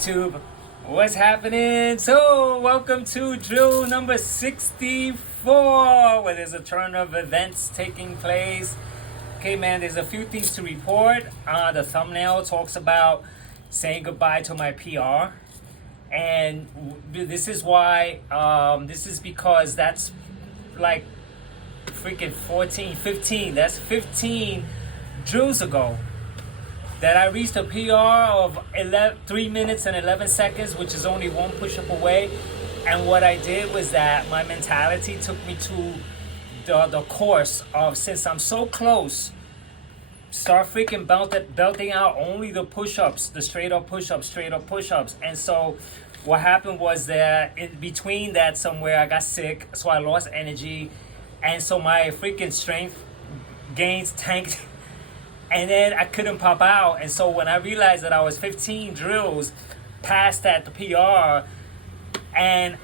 YouTube? What's happening? So, welcome to drill number 64, where there's a turn of events taking place. Okay, man, there's a few things to report. The thumbnail talks about saying goodbye to my PR. And this is why, this is because that's like freaking 15, that's 15 drills ago that I reached a PR of 3 minutes and 11 seconds, which is only one push-up away. And what I did was that my mentality took me to the course of, since I'm so close, start freaking belting out only the push-ups, the straight up push-ups. And so what happened was that in between that somewhere I got sick, so I lost energy. And so my freaking strength gains tanked. And then I couldn't pop out. And so when I realized that I was 15 drills past that, the PR, and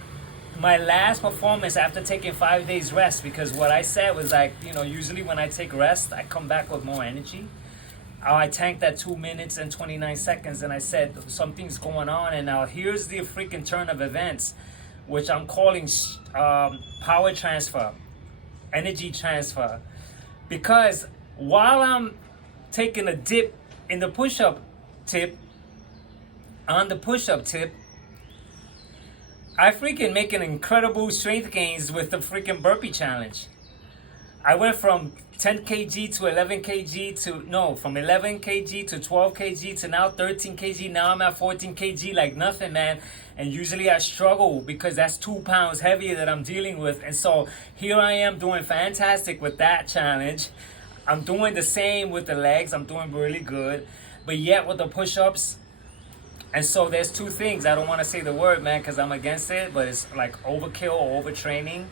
my last performance after taking 5 days rest, because what I said was like, usually when I take rest, I come back with more energy. I tanked at 2 minutes and 29 seconds, and I said, something's going on. And now here's the freaking turn of events, which I'm calling power transfer, energy transfer. Because while I'm taking a dip in the push-up tip, I freaking making incredible strength gains with the freaking burpee challenge. I went from 10 kg to 11 kg from 11 kg to 12 kg to now 13 kg. Now I'm at 14 kg like nothing, man. And usually I struggle because that's 2 pounds heavier that I'm dealing with. And so here I am doing fantastic with that challenge. I'm doing the same with the legs. I'm doing really good. But yet with the push-ups, and so there's two things. I don't want to say the word, man, because I'm against it, but it's like overkill or overtraining,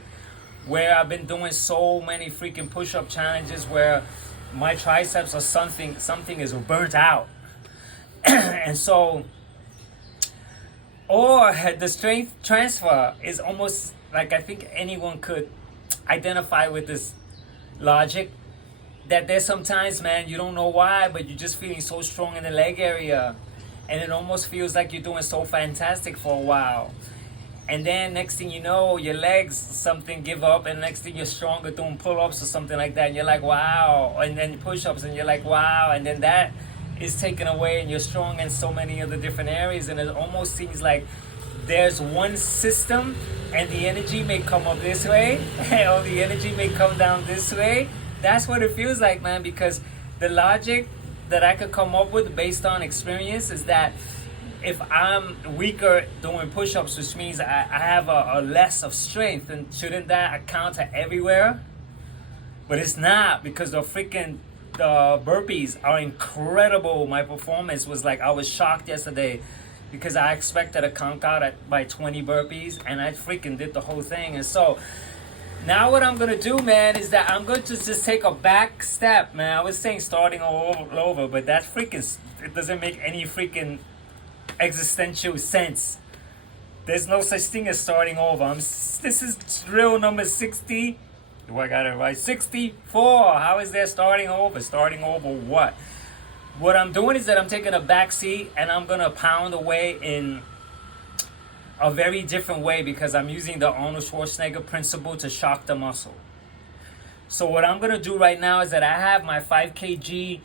where I've been doing so many freaking push-up challenges where my triceps or something is burnt out. And so, or the strength transfer is almost like, I think anyone could identify with this logic, that there's sometimes, man, you don't know why, but you're just feeling so strong in the leg area. And it almost feels like you're doing so fantastic for a while. And then next thing you know, your legs, something give up, and next thing you're stronger doing pull-ups or something like that. And you're like, wow. And then push-ups, and you're like, wow. And then that is taken away, and you're strong in so many other different areas. And it almost seems like there's one system, and the energy may come up this way, or the energy may come down this way. That's what it feels like, man, because the logic that I could come up with based on experience is that if I'm weaker doing push-ups, which means I have a less of strength, and shouldn't that account to everywhere? But it's not, because the burpees are incredible. My performance was like, I was shocked yesterday because I expected to conk out by 20 burpees, and I freaking did the whole thing. And so now what I'm going to do, man, is that I'm going to just take a back step, man. I was saying starting all over, but that it doesn't make any freaking existential sense. There's no such thing as starting over. This is drill number 60. Do I got it right? 64. How is there starting over? Starting over what? What I'm doing is that I'm taking a back seat, and I'm going to pound away in a very different way, because I'm using the Arnold Schwarzenegger principle to shock the muscle. So what I'm going to do right now is that I have my 5 kg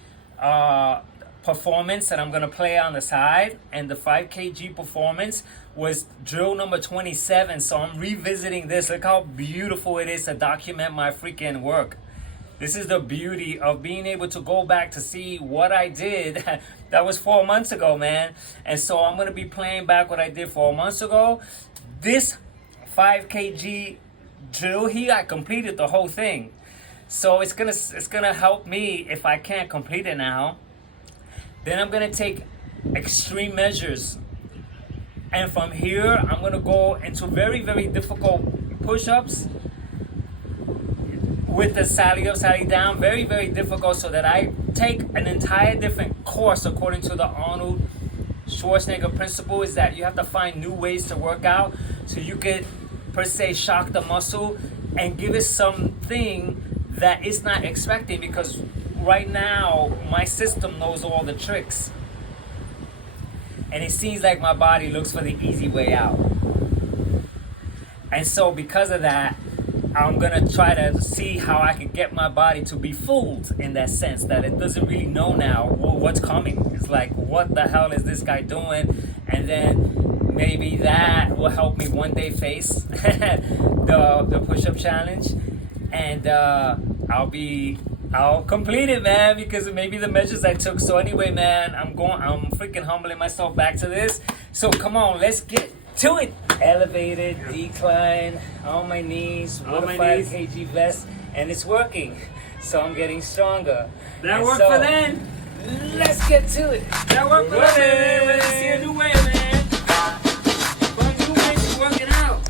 performance that I'm going to play on the side. And the 5 kg performance was drill number 27. So I'm revisiting this. Look how beautiful it is to document my freaking work. This is the beauty of being able to go back to see what I did. That was 4 months ago, man. And so I'm going to be playing back what I did 4 months ago. This 5 kg drill here, I completed the whole thing. So it's gonna help me if I can't complete it now. Then I'm going to take extreme measures. And from here, I'm going to go into very, very difficult push-ups with the sally up, sally down, very, very difficult, so that I take an entire different course according to the Arnold Schwarzenegger principle, is that you have to find new ways to work out so you could, per se, shock the muscle and give it something that it's not expecting, because right now my system knows all the tricks. and it seems like my body looks for the easy way out. And so because of that, I'm gonna try to see how I can get my body to be fooled in that sense, that it doesn't really know now what's coming. It's like, what the hell is this guy doing? And then maybe that will help me one day face the push-up challenge, and I'll complete it, man, because of maybe the measures I took. So anyway, man, I'm freaking humbling myself back to this. So come on, let's get to it. Elevated, decline, on my knees, with a 5 kg vest, and it's working. So I'm getting stronger. That worked for then. Let's get to it. That worked for then. Let's see a new way, man. Find new ways to work it out.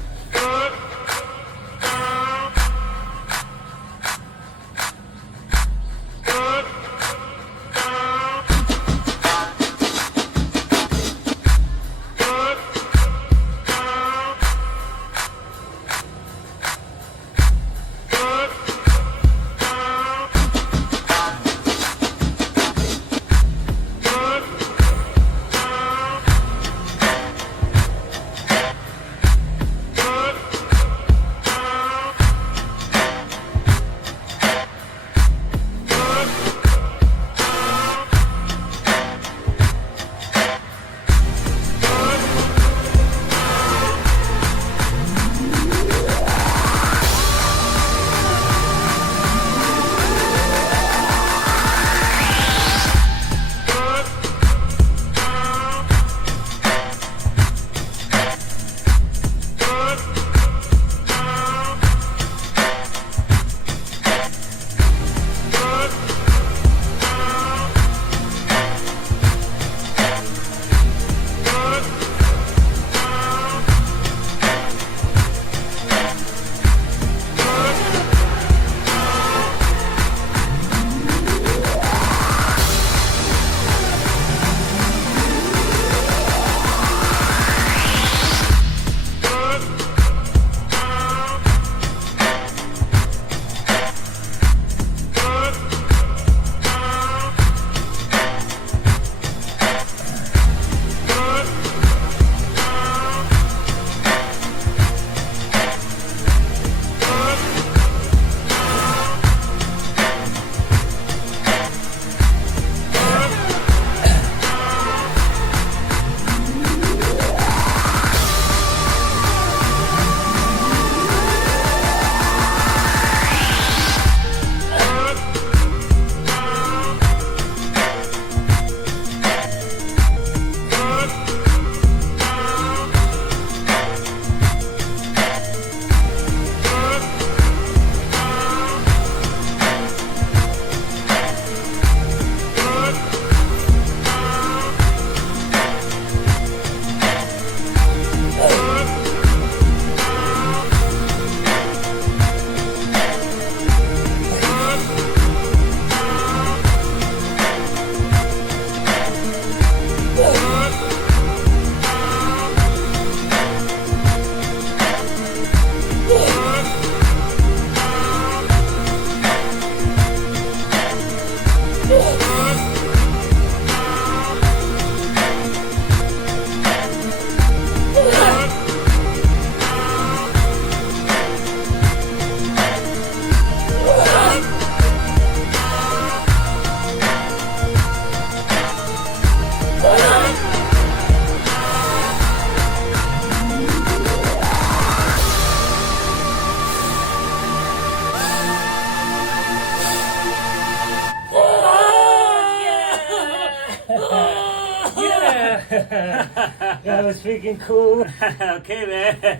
That was freaking cool. Okay, man.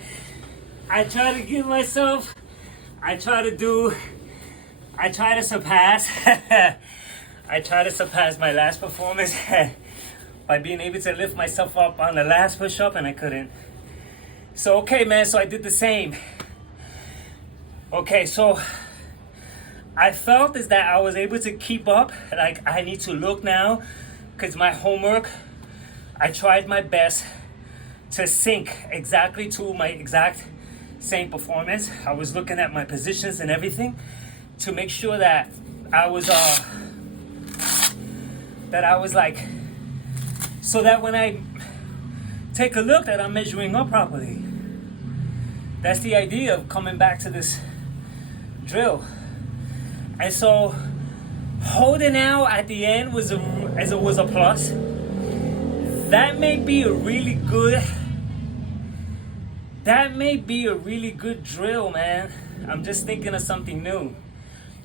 I try to give myself, I try to surpass my last performance by being able to lift myself up on the last push-up, and I couldn't. So, okay, man, so I did the same. Okay, so I felt is that I was able to keep up. Like, I need to look now, because my homework, I tried my best to sync exactly to my exact same performance. I was looking at my positions and everything to make sure that I was like, so that when I take a look that I'm measuring up properly. That's the idea of coming back to this drill. And so holding out at the end was a plus. That may be a really good drill, man. I'm just thinking of something new.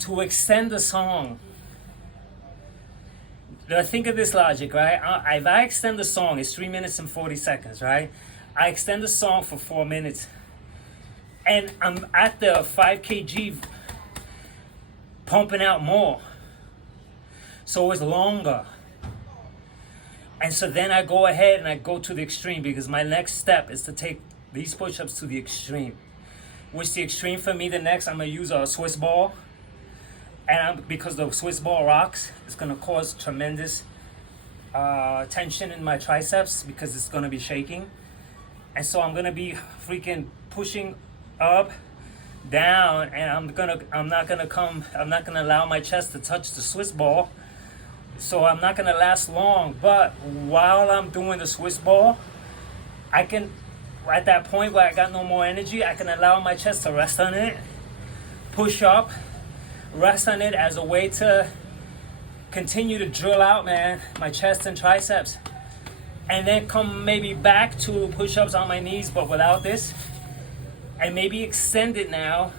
To extend the song. Think of this logic, right? If I extend the song, it's 3 minutes and 40 seconds, right? I extend the song for 4 minutes. And I'm at the 5 kg pumping out more. So it's longer. And so then I go ahead and I go to the extreme, because my next step is to take these push-ups to the extreme. Which the extreme for me, the next, I'm going to use a Swiss ball. And because the Swiss ball rocks, it's going to cause tremendous tension in my triceps, because it's going to be shaking. And so I'm going to be freaking pushing up, down, and I'm not going to allow my chest to touch the Swiss ball. So I'm not going to last long. But while I'm doing the Swiss ball, I can, at that point where I got no more energy, I can allow my chest to rest on it, push up, rest on it as a way to continue to drill out, man, my chest and triceps. And then come maybe back to push-ups on my knees, but without this. And maybe extend it now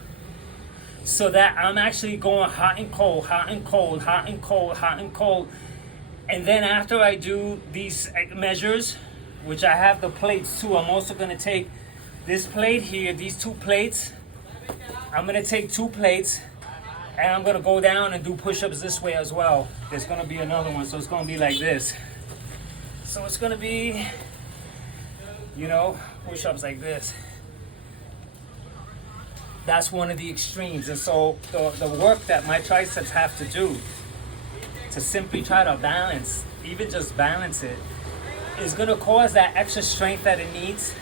so that I'm actually going hot and cold, hot and cold, hot and cold, hot and cold. And then after I do these measures, which I have the plates too, I'm also going to take this plate here, these 2 plates. I'm going to take 2 plates, and I'm going to go down and do push-ups this way as well. There's going to be another one, so it's going to be like this. So it's going to be, push-ups like this. That's one of the extremes. And so the work that my triceps have to do to simply try to balance, even just balance it, is going to cause that extra strength that it needs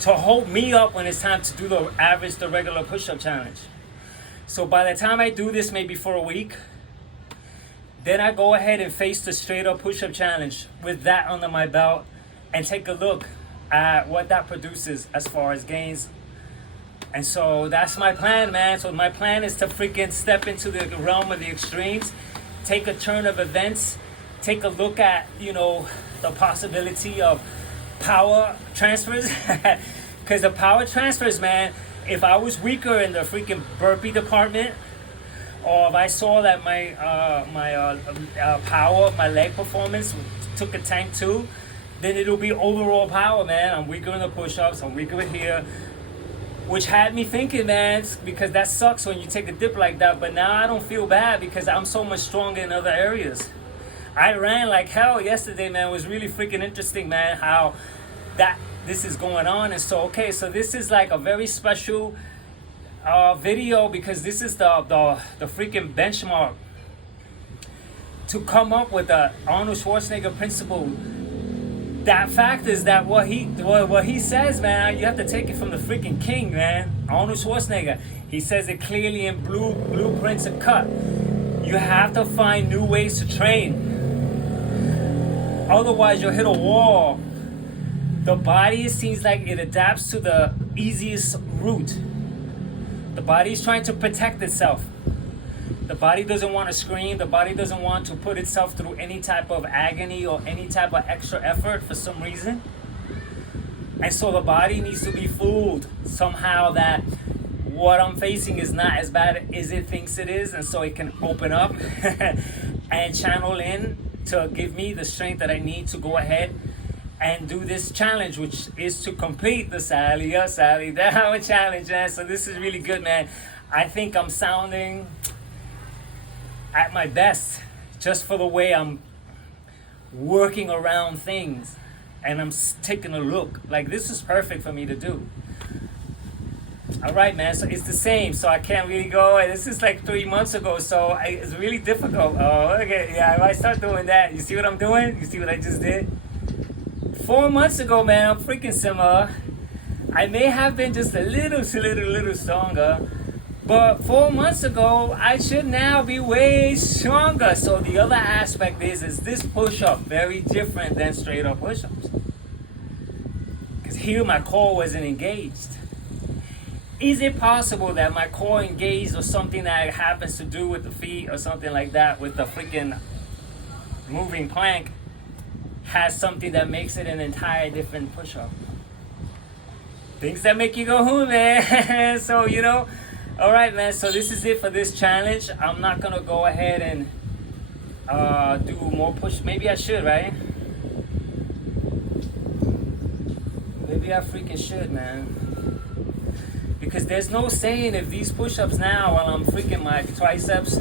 to hold me up when it's time to do the regular push-up challenge. So by the time I do this, maybe for a week, then I go ahead and face the straight up push-up challenge with that under my belt and take a look at what that produces as far as gains. And so that's my plan, man. So my plan is to freaking step into the realm of the extremes, take a turn of events, take a look at, the possibility of power transfers. Because the power transfers, man, if I was weaker in the freaking burpee department, or if I saw that my power, my leg performance took a tank too, then it'll be overall power, man. I'm weaker in the push-ups, I'm weaker here. Which had me thinking, man, because that sucks when you take a dip like that. But now I don't feel bad because I'm so much stronger in other areas. I ran like hell yesterday, man. It was really freaking interesting, man, how this is going on. And so, so this is like a very special video, because this is the freaking benchmark to come up with the Arnold Schwarzenegger principle. That fact is that what he says, man, you have to take it from the freaking king, man. Arnold Schwarzenegger. He says it clearly in blueprints and cut. You have to find new ways to train. Otherwise, you'll hit a wall. The body, it seems like it adapts to the easiest route. The body is trying to protect itself. The body doesn't want to scream. The body doesn't want to put itself through any type of agony or any type of extra effort for some reason. And so the body needs to be fooled somehow that what I'm facing is not as bad as it thinks it is. And so it can open up and channel in to give me the strength that I need to go ahead and do this challenge, which is to complete the Sally Up, Sally Down challenge, man. So this is really good, man. I think I'm sounding at my best just for the way I'm working around things, and I'm taking a look. Like, this is perfect for me to do. All right, man, so it's the same, so I can't really go. This is like 3 months ago, so it's really difficult. Oh, okay, yeah, if I start doing that, you see what I'm doing? You see what I just did? 4 months ago, man, I'm freaking similar. I may have been just a little stronger, but 4 months ago, I should now be way stronger. So the other aspect is this push-up very different than straight up push-ups? hear my core wasn't engaged. Is it possible that my core engaged or something that happens to do with the feet or something like that with the freaking moving plank has something that makes it an entire different push-up? Things that make you go, man. So, you know, all right, man. So this is it for this challenge. I'm not going to go ahead and do more push. Maybe I should, right? Maybe I freaking should, man. Because there's no saying if these push-ups now while I'm freaking my triceps,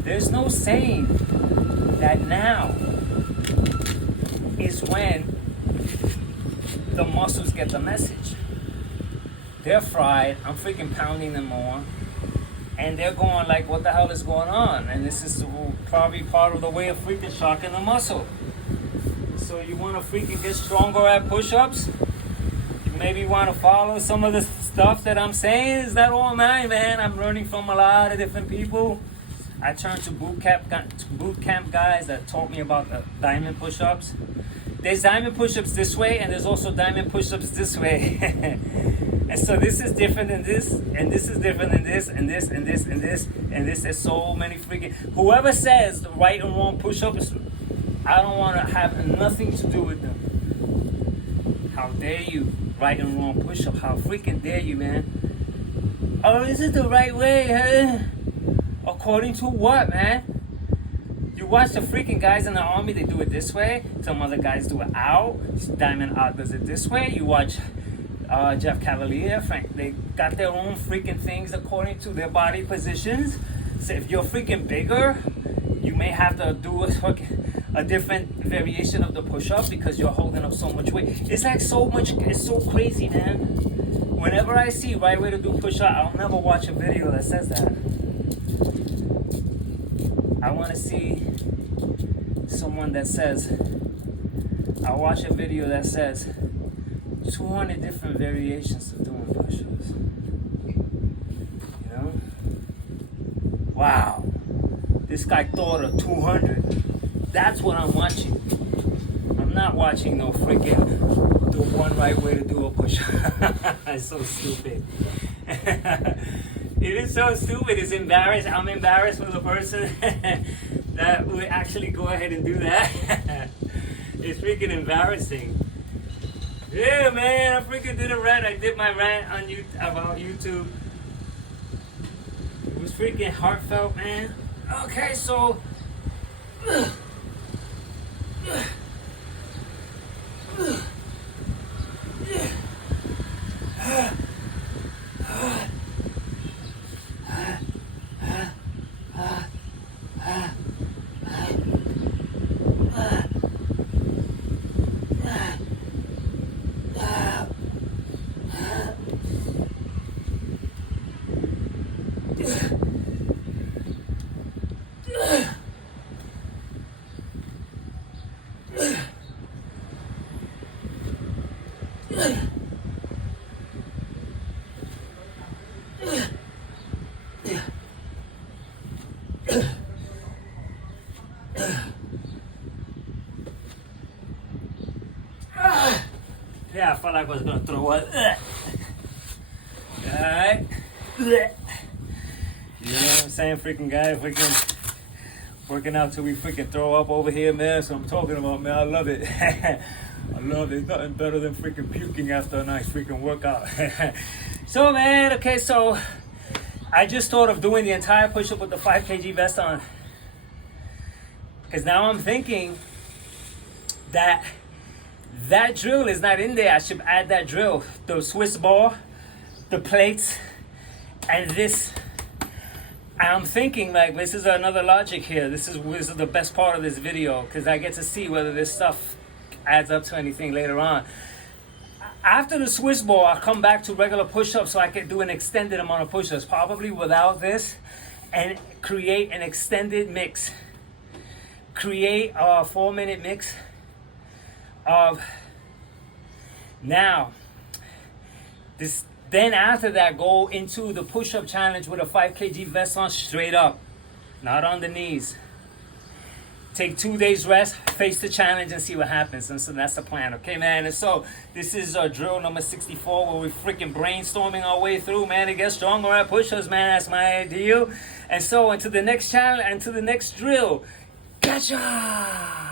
there's no saying that now is when the muscles get the message. They're fried, I'm freaking pounding them more, and they're going like, what the hell is going on? And this is probably part of the way of freaking shocking the muscle. So you want to freaking get stronger at push-ups? You maybe want to follow some of the stuff that I'm saying. Is that all mine, man? I'm learning from a lot of different people. I turned to boot camp guys that taught me about the diamond push-ups. There's diamond push-ups this way, and there's also diamond push-ups this way. And so this is different than this, and this is different than this, and this, and this, and this, and this. There's so many freaking... Whoever says the right and wrong push-ups, I don't want to have nothing to do with them. How dare you, right and wrong push-up? How freaking dare you, man? Oh, is it the right way, huh? According to what, man? You watch the freaking guys in the army, they do it this way. Some other guys do it out. Diamond Out does it this way. You watch Jeff Cavalier, Frank, they got their own freaking things according to their body positions. So if you're freaking bigger, you may have to do a different variation of the push-up because you're holding up so much weight. It's like so much, it's so crazy, man. Whenever I see right way to do push-up, I'll never watch a video that says that. I want to see someone that says, I'll watch a video that says 200 different variations of doing push-ups. You know? Wow. This guy thought of 200. That's what I'm watching. I'm not watching no freaking the one right way to do a push-up. It's so stupid. It is so stupid. It's embarrassing. I'm embarrassed for the person that would actually go ahead and do that. It's freaking embarrassing. Yeah, man, I freaking did a rant. I did my rant on about YouTube. It was freaking heartfelt, man. Okay, so... Yeah, I felt like I was gonna throw up. Alright. You know what I'm saying? Freaking guy, freaking working out till we freaking throw up over here, man. So I'm talking about, man. I love it. I love it. Nothing better than freaking puking after a nice freaking workout. So, man, okay, so I just thought of doing the entire push-up with the 5 kg vest on. Because now I'm thinking that drill is not in there. I should add that drill. The Swiss ball, the plates, and this. I'm thinking like this is another logic here. This is the best part of this video because I get to see whether this stuff adds up to anything later on. After the Swiss ball, I'll come back to regular push-ups so I can do an extended amount of push-ups, probably without this, and create an extended mix. Create a 4-minute mix of now this. Then after that, go into the push-up challenge with a 5 kg vest on straight up, not on the knees. take 2 days rest, face the challenge, and see what happens. And so that's the plan, okay, man? And so this is drill number 64, where we're freaking brainstorming our way through, man, to get stronger at push-ups, man. That's my ideal. And so into the next challenge, into the next drill. Gotcha!